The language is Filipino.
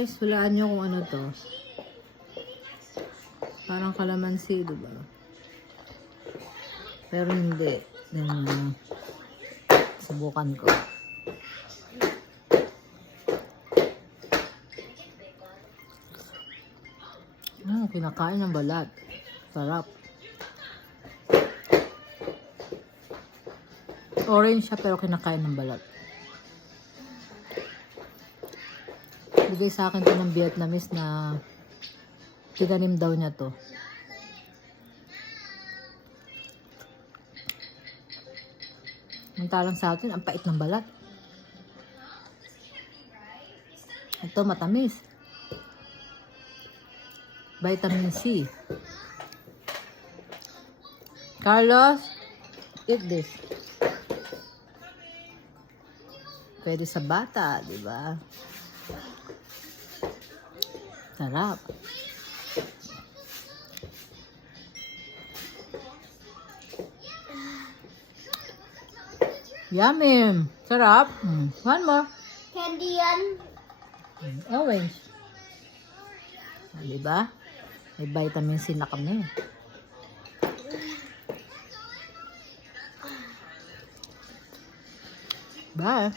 guys, hulaan nyo kung ano to. Parang kalamansi, diba? Pero hindi. Subukan ko. Kinakain ng balat. Sarap. Orange siya pero kinakain ng balat. Bigay sa akin to ng Vietnamese na tinanim daw niya to. Mantalang sa atin, ang pait ng balat. Ito matamis. Vitamin C. Carlos, eat this. Pwede sa bata, di ba? Sarap. Yummy. Sarap. One more. Candy yan. Orange. Di ba? May vitamin C na kami. Bye.